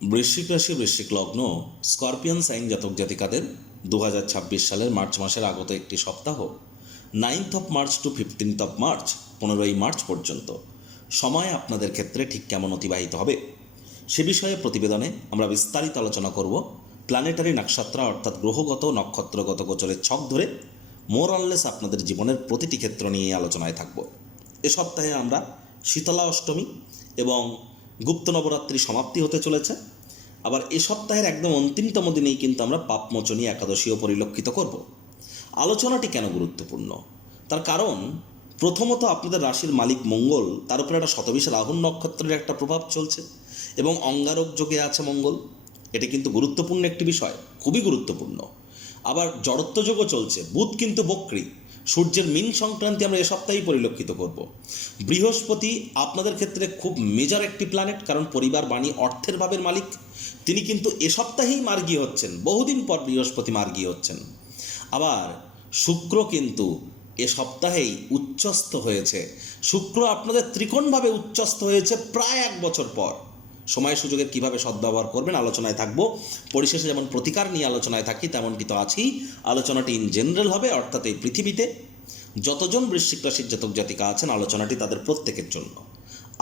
বৃশ্চিক রাশি বৃশ্চিক লগ্ন স্করপিয়ন সাইন জাতক জাতিকাদের 2026 সালের মার্চ মাসের আগত একটি সপ্তাহ 9th of March to 15th of March 15ই মার্চ পর্যন্ত সময় আপনাদের ক্ষেত্রে ঠিক কেমন অতিবাহিত হবে সে বিষয়ে প্রতিবেদনে আমরা বিস্তারিত আলোচনা করব। প্ল্যানেটারি নক্ষত্রা অর্থাৎ গ্রহগত নক্ষত্রগত গোচরের ছক ধরে মোর অনলেস আপনাদের জীবনের প্রতিটি ক্ষেত্র নিয়ে আলোচনায় থাকব। এ সপ্তাহে আমরা শীতলা অষ্টমী এবং গুপ্ত নবরাত্রি সমাপ্তি হতে চলেছে। আবার এ সপ্তাহের একদম অন্তিমতম দিনেই কিন্তু আমরা পাপমোচনী একাদশীও পরিলক্ষিত করব। আলোচনাটি কেন গুরুত্বপূর্ণ তার কারণ প্রথমত আপনাদের রাশির মালিক মঙ্গল, তার উপরে একটা শতবিশ রাহু নক্ষত্রের একটা প্রভাব চলছে এবং অঙ্গারক যোগে আছে মঙ্গল। এটা কিন্তু গুরুত্বপূর্ণ একটি বিষয়, খুবই গুরুত্বপূর্ণ। আবার জড়ত্ব যোগও চলছে, বুধ কিন্তু বক্রী, সূর্যের মীন সংক্রান্তি আমরা এ সপ্তাহেই পরিলক্ষিত করব। বৃহস্পতি আপনাদের ক্ষেত্রে খুব মেজর একটি প্ল্যানেট, কারণ পরিবার বাণী অর্থের ভাবের মালিক, তিনি কিন্তু এ সপ্তাহেই মার্গী হচ্ছেন, বহুদিন পর বৃহস্পতি মার্গী হচ্ছেন। আবার শুক্র কিন্তু এ সপ্তাহেই উচ্চস্থ হয়েছে। শুক্র আপনাদের ত্রিকোণভাবে উচ্চস্থ হয়েছে প্রায় 1 বছর পর। সময় সুযোগের কীভাবে সদ্ব্যবহার করবেন আলোচনায় থাকবো। পরিশেষে যেমন প্রতিকার নিয়ে আলোচনায় থাকি তেমনটি তো আছেই। আলোচনাটি ইন জেনারেল হবে, অর্থাৎ এই পৃথিবীতে যতজন বৃশ্চিক রাশির জাতক জাতিকা আছেন আলোচনাটি তাদের প্রত্যেকের জন্য।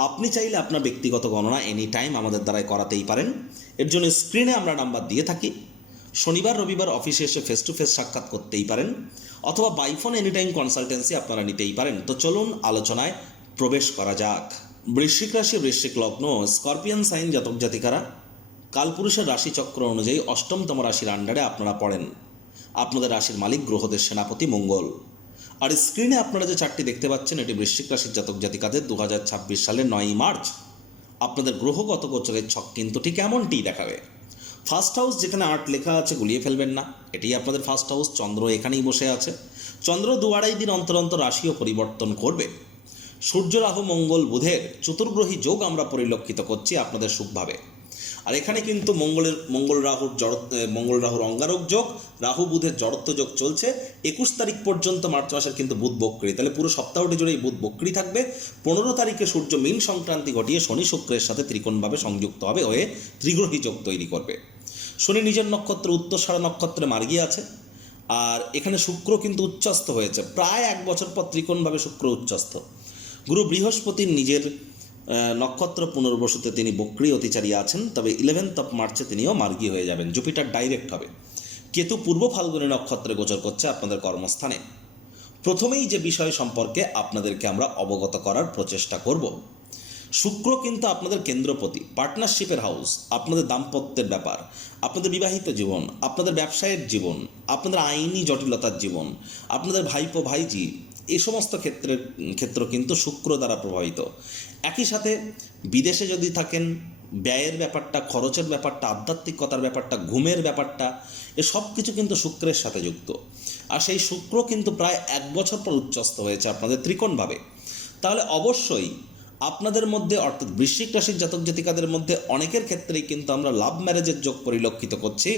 আপনি চাইলে আপনার ব্যক্তিগত গণনা এনি টাইম আমাদের দ্বারাই করাতেই পারেন। এর জন্য স্ক্রিনে আমরা নাম্বার দিয়ে থাকি। শনিবার রবিবার অফিসে এসে ফেস টু ফেস সাক্ষাৎ করতেই পারেন, অথবা বাইফোন এনি টাইম কনসালটেন্সি আপনারা নিতেই পারেন। তো চলুন আলোচনায় প্রবেশ করা যাক। বৃশ্চিক রাশি বৃশ্চিক লগ্ন স্করপিয়ন সাইন জাতক জাতিকারা কালপুরুষের রাশিচক্র অনুযায়ী অষ্টমতম রাশির আন্ডারে আপনারা পড়েন। আপনাদের রাশির মালিক গ্রহদের সেনাপতি মঙ্গল। আর স্ক্রিনে আপনারা যে চারটি দেখতে পাচ্ছেন এটি বৃশ্চিক রাশির জাতক জাতিকাদের 2026 সালের 9ই মার্চ আপনাদের গ্রহগত গোচরের ছক কিন্তু ঠিক এমনটিই দেখাবে। ফার্স্ট হাউস যেখানে 8 লেখা আছে গুলিয়ে ফেলবেন না, এটি আপনাদের ফার্স্ট হাউস। চন্দ্র এখানেই বসে আছে। চন্দ্র 2-2.5 দিন অন্তর অন্তর রাশিও পরিবর্তন করবে। সূর্য রাহু মঙ্গল বুধের চতুর্গ্রহী যোগ আমরা পরিলক্ষিত করছি আপনাদের সুখভাবে। আর এখানে কিন্তু মঙ্গল রাহুর অঙ্গারক যোগ, রাহু বুধের জড়ত্ব যোগ চলছে 21 তারিখ পর্যন্ত মার্চ মাসের কিন্তু বুধ বক্রী, তাহলে পুরো সপ্তাহটি জুড়ে এই বুধ বক্রী থাকবে। 15 তারিখে সূর্য মীন সংক্রান্তি ঘটিয়ে শনি শুক্রের সাথে ত্রিকোণভাবে সংযুক্ত হবে, হয়ে ত্রিগ্রহী যোগ তৈরি করবে। শনি নিজের নক্ষত্র উত্তরসারা নক্ষত্রে মার্গী আছে। আর এখানে শুক্র কিন্তু উচ্চস্থ হয়েছে প্রায় 1 বছর পর, ত্রিকোণভাবে শুক্র উচ্চস্থ। গুরু বৃহস্পতির নিজের নক্ষত্র পুনর্বসুতে তিনি বক্রী অতিচারী আছেন, তবে 11th অফ মার্চে তিনিও মার্গী হয়ে যাবেন। জুপিটার ডাইরেক্ট হবে। কেতু পূর্ব ফাল্গুনী নক্ষত্রে গোচর করছে আপনাদের কর্মস্থানে। প্রথমেই যে বিষয় সম্পর্কে আপনাদেরকে আমরা অবগত করার প্রচেষ্টা করব, শুক্র কিন্তু আপনাদের কেন্দ্রপতি, পার্টনারশিপের হাউস, আপনাদের দাম্পত্যের ব্যাপার, আপনাদের বিবাহিত জীবন, আপনাদের ব্যবসায়ের জীবন, আপনাদের আইনি জটিলতার জীবন, আপনাদের ভাইপো ভাইজি, এই সমস্ত ক্ষেত্র কিন্তু শুক্র দ্বারা প্রভাবিত। একই সাথে বিদেশে যদি থাকেন ব্যয়ের ব্যাপারটা, খরচের ব্যাপারটা, আধ্যাত্মিকতার ব্যাপারটা, ঘুমের ব্যাপারটা, এ সব কিছু কিন্তু শুক্রের সাথে যুক্ত। আর সেই শুক্র কিন্তু প্রায় 1 বছর পর উচ্চস্থ হয়েছে আপনাদের ত্রিকোণভাবে। তাহলে অবশ্যই আপনাদের মধ্যে অর্থাৎ বৃশ্চিক রাশির জাতক জাতিকাদের মধ্যে অনেকের ক্ষেত্রেই কিন্তু আমরা লাভ ম্যারেজের যোগ পরিলক্ষিত করছি।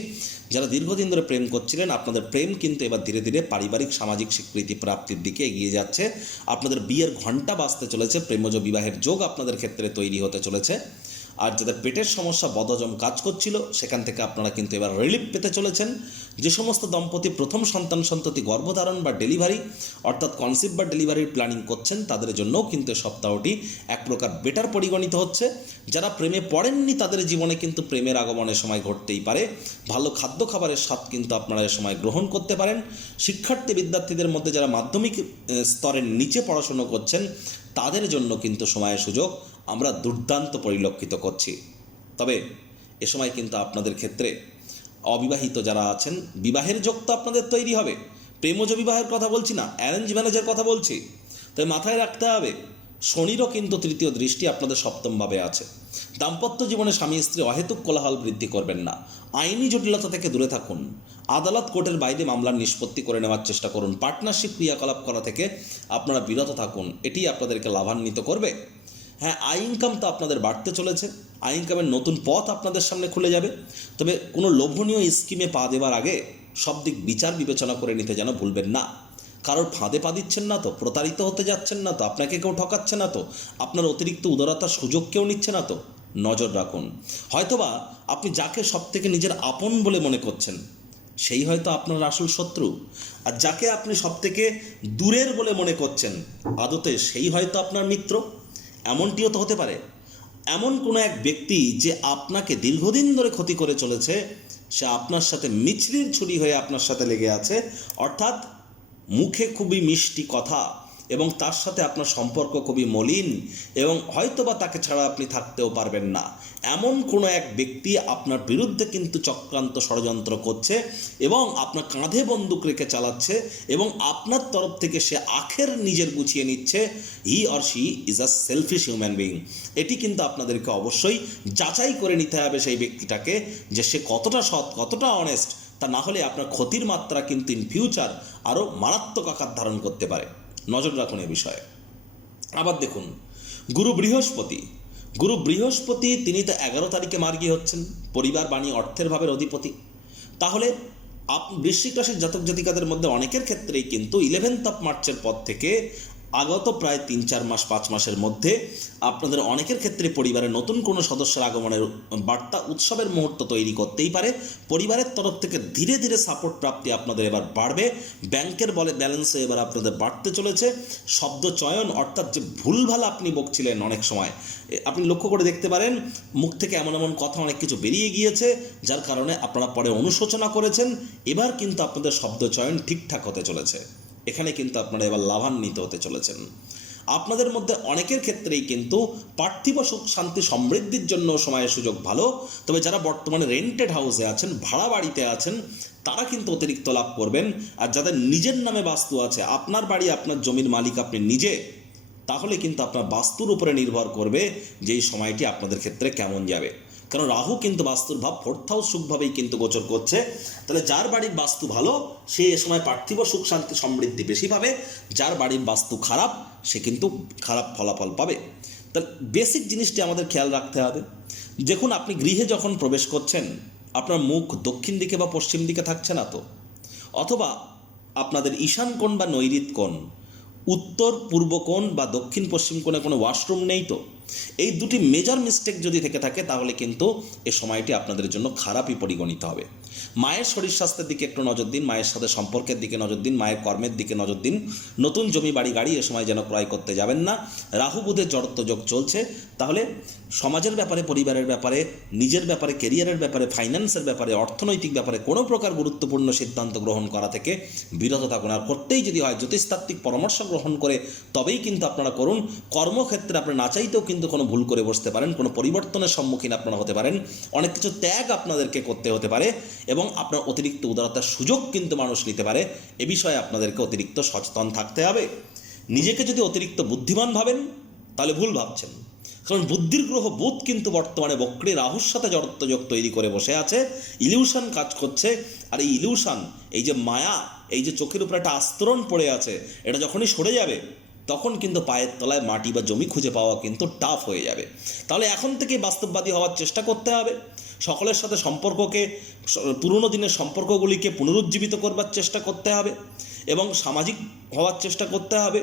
যারা দীর্ঘদিন ধরে প্রেম করছিলেন আপনাদের প্রেম কিন্তু এবার ধীরে ধীরে পারিবারিক সামাজিক স্বীকৃতি প্রাপ্তির দিকে এগিয়ে যাচ্ছে। আপনাদের বিয়ের ঘণ্টা বাজতে চলেছে, প্রেমজ বিবাহের যোগ আপনাদের ক্ষেত্রে তৈরি হতে চলেছে। আর যাদের পেটের সমস্যা বদহজম কাজ করছিল সেখান থেকে আপনারা কিন্তু এবার রিলিফ পেতে চলেছেন। যে সমস্ত দম্পতি প্রথম সন্ততি গর্ভধারণ বা ডেলিভারি অর্থাৎ কনসিভ বা ডেলিভারির প্ল্যানিং করছেন তাদের জন্যও কিন্তু সপ্তাহটি এক প্রকার বেটার পরিগণিত হচ্ছে। যারা প্রেমে পড়েননি তাদের জীবনে কিন্তু প্রেমের আগমনের সময় ঘটতেই পারে। ভালো খাদ্য খাবারের স্বাদ কিন্তু আপনারা এ সময় গ্রহণ করতে পারেন। শিক্ষার্থী বিদ্যার্থীদের মধ্যে যারা মাধ্যমিক স্তরের নিচে পড়াশুনো করছেন তাদের জন্য কিন্তু সময়ের সুযোগ আমরা দুর্দান্ত পরিলক্ষিত করছি। তবে এ সময় কিন্তু আপনাদের ক্ষেত্রে অবিবাহিত যারা আছেন বিবাহের যোগ তো আপনাদের তৈরি হবে। প্রেমজ বিবাহের কথা বলছি না, অ্যারেঞ্জ ম্যারেজের কথা বলছি। তাই মাথায় রাখতে হবে শনিরও কিন্তু তৃতীয় দৃষ্টি আপনাদের সপ্তমভাবে আছে। দাম্পত্য জীবনে স্বামী স্ত্রী অহেতুক কোলাহল বৃদ্ধি করবেন না। আইনি জটিলতা থেকে দূরে থাকুন। আদালত কোর্টের বাইরে মামলার নিষ্পত্তি করে নেওয়ার চেষ্টা করুন। পার্টনারশিপ ক্রিয়াকলাপ করা থেকে আপনারা বিরত থাকুন, এটি আপনাদেরকে লাভান্বিত করবে। হ্যাঁ, আয় ইনকাম তো আপনাদের বাড়তে চলেছে। আয় ইনকামের নতুন পথ আপনাদের সামনে খুলে যাবে। তবে কোনো লোভনীয় স্কিমে পা দেওয়ার আগে সব দিক বিচার বিবেচনা করে নিতে যেন ভুলবেন না। কারোর ফাঁদে পা দিচ্ছেন না তো, প্রতারিত হতে যাচ্ছেন না তো, আপনাকে কেউ ঠকাচ্ছে না তো, আপনার অতিরিক্ত উদারতার সুযোগ কেউ নিচ্ছে না তো। নজর রাখুন। হয়তোবা আপনি যাকে সব থেকে নিজের আপন বলে মনে করছেন সেই হয়তো আপনার আসল শত্রু, আর যাকে আপনি সব থেকে দূরের বলে মনে করছেন আদতে সেই হয়তো আপনার মিত্র। এমনটিও তো হতে পারে এমন কোনো এক ব্যক্তি যে আপনাকে দীর্ঘদিন ধরে ক্ষতি করে চলেছে, সে আপনার সাথে মিছরির ছুরি হয়ে আপনার সাথে লেগে আছে, অর্থাৎ মুখে খুবই মিষ্টি কথা এবং তার সাথে আপনার সম্পর্ক খুবই মলিন এবং হয়তোবা তাকে ছাড়া আপনি থাকতেও পারবেন না। এমন কোনো এক ব্যক্তি আপনার বিরুদ্ধে কিন্তু চক্রান্ত ষড়যন্ত্র করছে এবং আপনার কাঁধে বন্দুক রেখে চালাচ্ছে এবং আপনার তরফ থেকে সে আখের নিজের গুছিয়ে নিচ্ছে। He or she is a selfish human being. এটি কিন্তু আপনাদেরকে অবশ্যই যাচাই করে নিতে হবে সেই ব্যক্তিটাকে, যে সে কতটা সৎ, কতটা অনেস্ট। তা না হলে আপনার ক্ষতির মাত্রা কিন্তু ইন ফিউচার আরও মারাত্মক আকার ধারণ করতে পারে। নজর রাখুন এ বিষয়ে। আবার দেখুন, গুরু বৃহস্পতি তিনি তো 11 তারিখে মার্গী হচ্ছেন, পরিবার, বাণী, অর্থের ভাবের অধিপতি। তাহলে বৃশ্চিক রাশির জাতক জাতিকাদের মধ্যে অনেকের ক্ষেত্রেই কিন্তু 11th অফ মার্চের পর থেকে আগত প্রায় 3-4 মাস 5 মাসের মধ্যে আপনাদের অনেকের ক্ষেত্রে পরিবারের নতুন কোনো সদস্যের আগমনের বার্তা, উৎসবের মুহূর্ত তৈরি করতেই পারে। পরিবারের তরফ থেকে ধীরে ধীরে সাপোর্ট প্রাপ্তি আপনাদের এবার বাড়বে। ব্যাংকের ব্যালেন্সে এবার আপনাদের বাড়তে চলেছে। শব্দ চয়ন, অর্থাৎ যে ভুলভাল আপনি বকছিলেন অনেক সময়, আপনি লক্ষ্য করে দেখতে পারেন মুখ থেকে এমন এমন কথা অনেক কিছু বেরিয়ে গিয়েছে যার কারণে আপনারা পরে অনুশোচনা করেছেন। এবার কিন্তু আপনাদের শব্দ চয়ন ঠিকঠাক হতে চলেছে। এখানে কিন্তু আপনারা এবার লাভান্বিত হতে চলেছেন। আপনাদের মধ্যে অনেকের ক্ষেত্রেই কিন্তু পার্থিব সুখ শান্তি সমৃদ্ধির জন্য সময়ের সুযোগ ভালো। তবে যারা বর্তমানে রেন্টেড হাউসে আছেন, ভাড়া বাড়িতে আছেন, তারা কিন্তু অতিরিক্ত লাভ করবেন। আর যাদের নিজের নামে বাস্তু আছে, আপনার বাড়ি, আপনার জমির মালিক আপনি নিজে, তাহলে কিন্তু আপনার বাস্তুর উপরে নির্ভর করবে যে এই সময়টি আপনাদের ক্ষেত্রে কেমন যাবে। কারণ রাহু কিন্তু বাস্তুর ভাব 4th হাউস সুখভাবেই কিন্তু গোচর করছে। তাহলে যার বাড়ির বাস্তু ভালো সে এ সময় পার্থিব সুখ শান্তি সমৃদ্ধি বেশি পাবে, যার বাড়ির বাস্তু খারাপ সে কিন্তু খারাপ ফলাফল পাবে। তাহলে বেসিক জিনিসটি আমাদের খেয়াল রাখতে হবে। দেখুন, আপনি গৃহে যখন প্রবেশ করছেন আপনার মুখ দক্ষিণ দিকে বা পশ্চিম দিকে থাকছে না তো, অথবা আপনাদের ঈশান কোণ বা নৈঋত কোণ, উত্তর পূর্ব কোণ বা দক্ষিণ পশ্চিম কোণে কোনো ওয়াশরুম নেই তো, এই দুটি মেজর মিস্টেক যদি থেকে থাকে তাহলে কিন্তু এ সময়টি আপনাদের জন্য খারাপই পরিগণিত হবে। মায়ের শরীর স্বাস্থ্যের দিকে একটু নজর দিন, মায়ের সাথে সম্পর্কের দিকে নজর দিন, মায়ের কর্মের দিকে নজর দিন। নতুন জমি বাড়ি গাড়ি এ সময় যেন ক্রয় করতে যাবেন না। রাহু বুধের জড়ত্ব যোগ চলছে, তাহলে সমাজের ব্যাপারে, পরিবারের ব্যাপারে, নিজের ব্যাপারে, কেরিয়ারের ব্যাপারে, ফাইন্যান্সের ব্যাপারে, অর্থনৈতিক ব্যাপারে কোনো প্রকার গুরুত্বপূর্ণ সিদ্ধান্ত গ্রহণ করা থেকে বিরত থাকুন। আর করতেই যদি হয় জ্যোতিষতাত্ত্বিক পরামর্শ গ্রহণ করে তবেই কিন্তু আপনারা করুন। কর্মক্ষেত্রে আপনারা না চাইতেও কিন্তু কোনো ভুল করে বসতে পারেন, কোনো পরিবর্তনের সম্মুখীন আপনারা হতে পারেন, অনেক কিছু ত্যাগ আপনাদেরকে করতে হতে পারে এবং আপনার অতিরিক্ত উদারতার সুযোগ কিন্তু মানুষ নিতে পারে। এ বিষয়ে আপনাদেরকে অতিরিক্ত সচেতন থাকতে হবে। নিজেকে যদি অতিরিক্ত বুদ্ধিমান ভাবেন তাহলে ভুল ভাবছেন, কারণ বুদ্ধির গ্রহ বুধ কিন্তু বর্তমানে বক্রে রাহুর সাথে জড়ত্বযোগ তৈরি করে বসে আছে, ইলিউশন কাজ করছে। আর এই ইলিউশন, এই যে মায়া, এই যে চোখের উপরে একটা আস্তরণ পড়ে আছে, এটা যখনই সরে যাবে তখন কিন্তু পায়ের তলায় মাটি বা জমি খুঁজে পাওয়া কিন্তু টাফ হয়ে যাবে। তাহলে এখন থেকেই বাস্তববাদী হওয়ার চেষ্টা করতে হবে। সকলের সাথে সম্পর্ককে, পুরনো দিনের সম্পর্কগুলিকে পুনরুজ্জীবিত করবার চেষ্টা করতে হবে এবং সামাজিক হওয়ার চেষ্টা করতে হবে।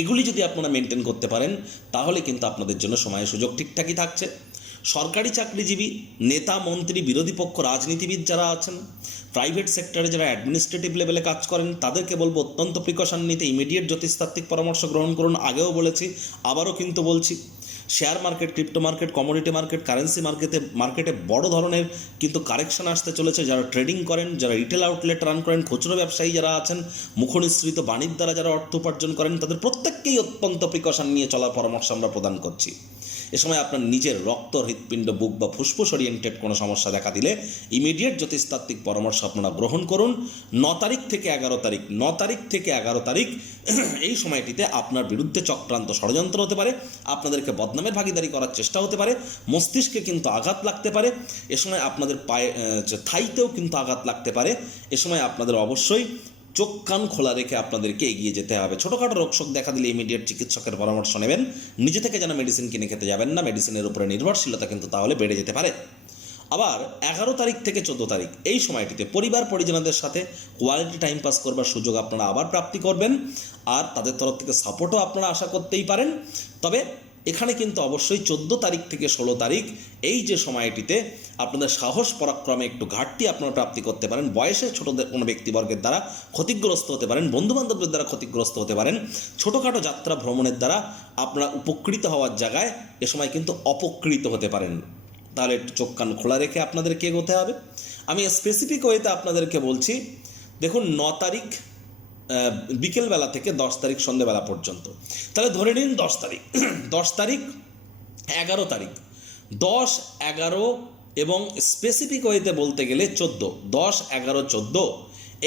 এগুলি যদি আপনারা মেনটেন করতে পারেন তাহলে কিন্তু আপনাদের জন্য সময়ের সুযোগ ঠিকঠাকই থাকছে। সরকারি চাকরিজীবী, নেতা, মন্ত্রী, বিরোধী পক্ষ, রাজনীতিবিদ যারা আছেন, প্রাইভেট সেক্টরে যারা অ্যাডমিনিস্ট্রেটিভ লেভেলে কাজ করেন, তাদেরকে বলবো অত্যন্ত প্রিকশন নিতে, ইমিডিয়েট জ্যোতিষতাত্ত্বিক পরামর্শ গ্রহণ করুন। আগেও বলেছি, আবারও কিন্তু বলছি। Share market, crypto market, commodity market, currency মার্কেটে বড় ধরনের কিন্তু কারেকশন আসতে চলেছে। যারা ট্রেডিং করেন, যারা রিটেল আউটলেট রান করেন, খুচরো ব্যবসায়ী যারা আছেন, মুখনিসৃত বাণীর দ্বারা যারা অর্থ উপার্জন করেন, তাদের প্রত্যেককেই অত্যন্ত প্রিকশন নিয়ে চলার পরামর্শ আমরা প্রদান করছি। এ সময় আপনার নিজের রক্ত, হৃৎপিণ্ড, বুক বা ফুসফুস ওরিয়েন্টেড কোনো সমস্যা দেখা দিলে ইমিডিয়েট জ্যোতিষতাত্ত্বিক পরামর্শ আপনারা গ্রহণ করুন। 9 তারিখ থেকে 11 তারিখ এই সময়টিতে আপনার বিরুদ্ধে চক্রান্ত ষড়যন্ত্র হতে পারে, আপনাদেরকে বদনামের ভাগিদারি করার চেষ্টা হতে পারে, মস্তিষ্কে কিন্তু আঘাত লাগতে পারে, এ সময় আপনাদের পায়ে, থাইতেও কিন্তু আঘাত লাগতে পারে। এ সময় আপনাদের অবশ্যই চোখ কান খোলা রেখে আপনাদেরকে এগিয়ে যেতে হবে। ছোটোখাটো রোগশোক দেখা দিলে ইমিডিয়েট চিকিৎসকের পরামর্শ নেবেন। নিজে থেকে যেন মেডিসিন কিনে খেতে যাবেন না, মেডিসিনের উপরে নির্ভরশীলতা কিন্তু তাহলে বেড়ে যেতে পারে। আবার 11 তারিখ থেকে 14 তারিখ এই সময়টিতে পরিবার পরিজনদের সাথে কোয়ালিটি টাইম পাস করবার সুযোগ আপনারা আবার প্রাপ্তি করবেন, আর তাদের তরফ থেকে সাপোর্টও আপনারা আশা করতেই পারেন। তবে এখানে কিন্তু অবশ্যই 14 তারিখ থেকে 16 তারিখ এই যে সময়টিতে আপনাদের সাহস পরাক্রমে একটু ঘাটতি আপনারা প্রাপ্তি করতে পারেন। বয়সে ছোটদের কোনো ব্যক্তিবর্গের দ্বারা ক্ষতিগ্রস্ত হতে পারেন, বন্ধুবান্ধবদের দ্বারা ক্ষতিগ্রস্ত হতে পারেন, ছোটোখাটো যাত্রা ভ্রমণের দ্বারা আপনারা উপকৃত হওয়ার জায়গায় এ সময় কিন্তু অপকৃত হতে পারেন। তাহলে একটু চোখ কান খোলা রেখে আপনাদেরকে এগোতে হবে। আমি স্পেসিফিক ওয়েতে আপনাদেরকে বলছি, দেখুন 9 তারিখ বিকেলবেলা থেকে 10 তারিখ সন্ধ্যেবেলা পর্যন্ত, তাহলে ধরে নিন 10 তারিখ 10 তারিখ 11 তারিখ 10, 11 এবং স্পেসিফিক ওয়েতে বলতে গেলে 14, 10, 11, 14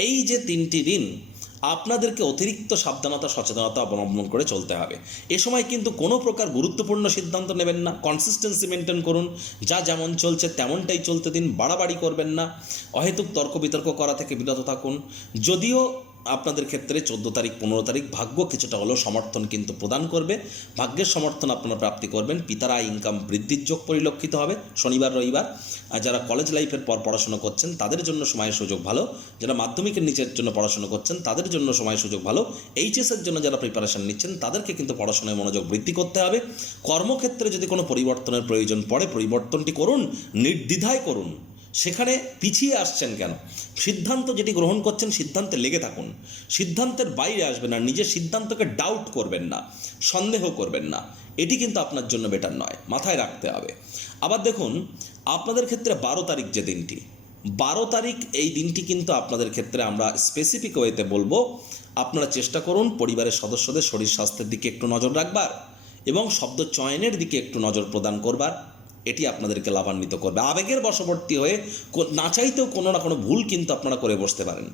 এই যে 3টি দিন আপনাদেরকে অতিরিক্ত সাবধানতা সচেতনতা অবলম্বন করে চলতে হবে। এ সময় কিন্তু কোনো প্রকার গুরুত্বপূর্ণ সিদ্ধান্ত নেবেন না, কনসিস্টেন্সি মেনটেন করুন, যা যেমন চলছে তেমনটাই চলতে দিন, বাড়াবাড়ি করবেন না, অহেতুক তর্ক বিতর্ক করা থেকে বিরত থাকুন। যদিও আপনাদের ক্ষেত্রে 14 তারিখ 15 তারিখ ভাগ্য কিছুটা হলেও সমর্থন কিন্তু প্রদান করবে, ভাগ্যের সমর্থন আপনারা প্রাপ্তি করবেন, পিতারা ইনকাম বৃদ্ধির যোগ পরিলক্ষিত হবে শনিবার রবিবার। আর যারা কলেজ লাইফের পর পড়াশোনা করছেন তাদের জন্য সময় সুযোগ ভালো, যারা মাধ্যমিকের নিচের জন্য পড়াশোনা করছেন তাদের জন্য সময় সুযোগ ভালো, এইচএসের জন্য যারা প্রিপারেশন নিচ্ছেন তাদেরকে কিন্তু পড়াশোনায় মনোযোগ বৃদ্ধি করতে হবে। কর্মক্ষেত্রে যদি কোনো পরিবর্তনের প্রয়োজন পড়ে পরিবর্তনটি করুন, নির্দ্বিধায় করুন। সেখানে পিছিয়ে আসছেন কেন? সিদ্ধান্ত যেটি গ্রহণ করছেন সিদ্ধান্তে লেগে থাকুন, সিদ্ধান্তের বাইরে আসবেন না, নিজের সিদ্ধান্তকে ডাউট করবেন না, সন্দেহ করবেন না, এটি কিন্তু আপনার জন্য বেটার নয়, মাথায় রাখতে হবে। আবার দেখুন আপনাদের ক্ষেত্রে 12 তারিখ যে দিনটি, 12 তারিখ এই দিনটি কিন্তু আপনাদের ক্ষেত্রে আমরা স্পেসিফিক ওয়েতে বলবো, আপনারা চেষ্টা করুন পরিবারের সদস্যদের শরীর স্বাস্থ্যের দিকে একটু নজর রাখবার এবং শব্দ চয়নের দিকে একটু নজর প্রদান করবার, এটি আপনাদেরকে লাভান্বিত করবে। আবেগের বশবর্তী হয়ে না চাইতেও কোনো না কোনো ভুল কিন্তু আপনারা করে বসতে পারেন।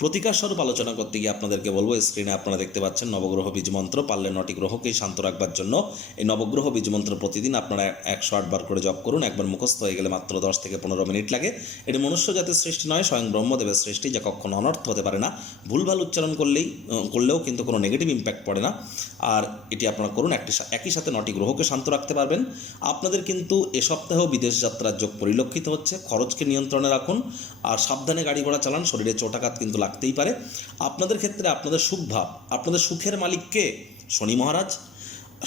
প্রতিকার স্বরূপ আলোচনা করতে গিয়ে আপনাদেরকে বলবো, স্ক্রিনে আপনারা দেখতে পাচ্ছেন নবগ্রহ বীজমন্ত্র, পারলে 9টি গ্রহকেই শান্ত রাখবার জন্য এই নবগ্রহ বীজমন্ত্র প্রতিদিন আপনারা 108 বার করে জপ করুন। একবার মুখস্থ হয়ে গেলে মাত্র 10 থেকে 15 মিনিট লাগে। এটি মনুষ্য জাতির সৃষ্টি নয়, স্বয়ং ব্রহ্মদেবের সৃষ্টি, যা কখনো অনর্থ হতে পারে না। ভুলভাল উচ্চারণ করলেও কিন্তু কোনো নেগেটিভ ইম্প্যাক্ট পড়ে না। আর এটি আপনারা করুন, একই সাথে 9টি গ্রহকে শান্ত রাখতে পারবেন। আপনাদের কিন্তু এ সপ্তাহেও বিদেশ যাত্রার যোগ পরিলক্ষিত হচ্ছে, খরচকে নিয়ন্ত্রণে রাখুন আর সাবধানে গাড়ি ঘোড়া চালান, শরীরে চোটাঘাত কিন্তু লাগতেই পারে। আপনাদের ক্ষেত্রে আপনাদের সুখভাব, আপনাদের সুখের মালিক কে? শনি মহারাজ।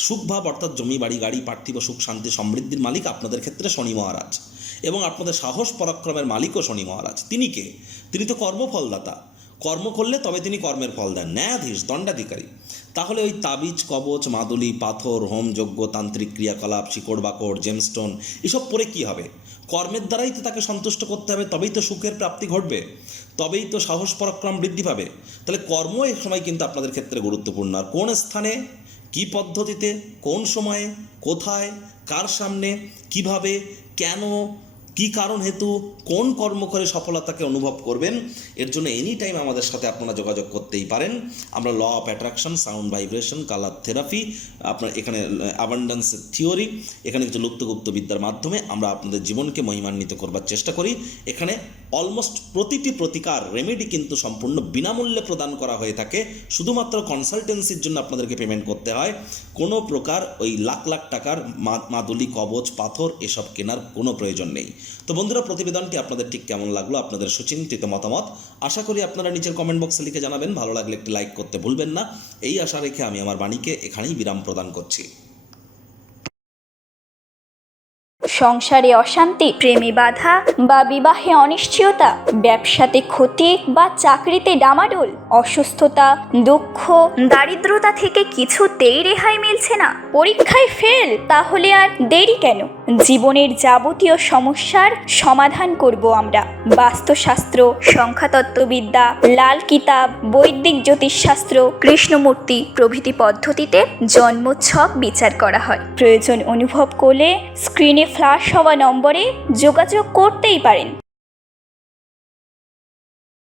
সুখভাব অর্থাৎ জমি বাড়ি গাড়ি পার্থিব সুখ শান্তি সমৃদ্ধির মালিক আপনাদের ক্ষেত্রে শনি মহারাজ, এবং আপনাদের সাহস পরাক্রমের মালিকও শনি মহারাজ। তিনি কে? তিনি তো কর্মফলদাতা, কর্ম করলে তবে তিনি কর্মের ফল দেন, ন্যায়াধীশ, দণ্ডাধিকারী। তাহলে ওই তাবিজ কবচ মাদুলি পাথর হোমযজ্ঞ তান্ত্রিক ক্রিয়াকলাপ শিকড় বাকড় জেমস্টোন এসব পরে কি হবে? কর্মের দ্বারাই তো তাকে সন্তুষ্ট করতে হবে, তবেই তো সুখের প্রাপ্তি ঘটবে, তবেই তো সাহস পরাক্রম বৃদ্ধি পাবে। তাহলে কর্ম এই সময় কিন্তু আপনাদের ক্ষেত্রে গুরুত্বপূর্ণ। আর কোন স্থানে কি পদ্ধতিতে কোন সময়ে কোথায় কার সামনে কিভাবে কেন কি কারণ হেতু কোন কর্ম করে সফলতাকে অনুভব করবেন, এর জন্য এনি টাইম আমাদের সাথে আপনারা যোগাযোগ করতেই পারেন। আমরা law of attraction, sound vibration, colour therapy, আপনার এখানে অ্যাবান্ডেন্স থিওরি, এখানে কিছু লুপ্তগুপ্ত বিদ্যার মাধ্যমে আমরা আপনাদের জীবনকে মহিমান্বিত করবার চেষ্টা করি। এখানে অলমোস্ট প্রতিটি প্রতিকার রেমেডি কিন্তু সম্পূর্ণ বিনামূল্যে প্রদান করা হয়ে থাকে। শুধুমাত্র কনসালটেন্সির জন্য আপনাদেরকে পেমেন্ট করতে হয়, কোনো প্রকার ওই লাখ লাখ টাকার মাদুলি কবচ পাথর এসব কেনার কোনো প্রয়োজন নেই। তো বন্ধুরা, প্রতিবেদনটি আপনাদের ঠিক কেমন লাগলো, আপনাদের সুচিন্তিত মতামত আশা করি আপনারা নিচের কমেন্ট বক্সে লিখে জানাবেন। ভালো লাগলে একটি লাইক করতে ভুলবেন না। এই আশা রেখে আমি আমার বাণীকে এখানেই বিরাম প্রদান করছি। সংসারে অশান্তি, প্রেমে বাধা বা বিবাহে অনিশ্চয়তা, ব্যবসাতে ক্ষতি বা চাকরিতে ডামাডোল, অসুস্থতা, দুঃখ, দারিদ্রতা থেকে কিছুতেই রেহাই মিলছে না, পরীক্ষায় ফেল, তাহলে আর দেরি কেন? জীবনের যাবতীয় সমস্যার সমাধান করব আমরা। বাস্তুশাস্ত্র, সংখ্যাতত্ত্ববিদ্যা, লাল কিতাব, বৈদিক জ্যোতিষশাস্ত্র, কৃষ্ণমূর্তি প্রভৃতি পদ্ধতিতে জন্মছক বিচার করা হয়। প্রয়োজন অনুভব করলে স্ক্রিনে ফ্ল্যাশ হওয়া নম্বরে যোগাযোগ করতেই পারেন।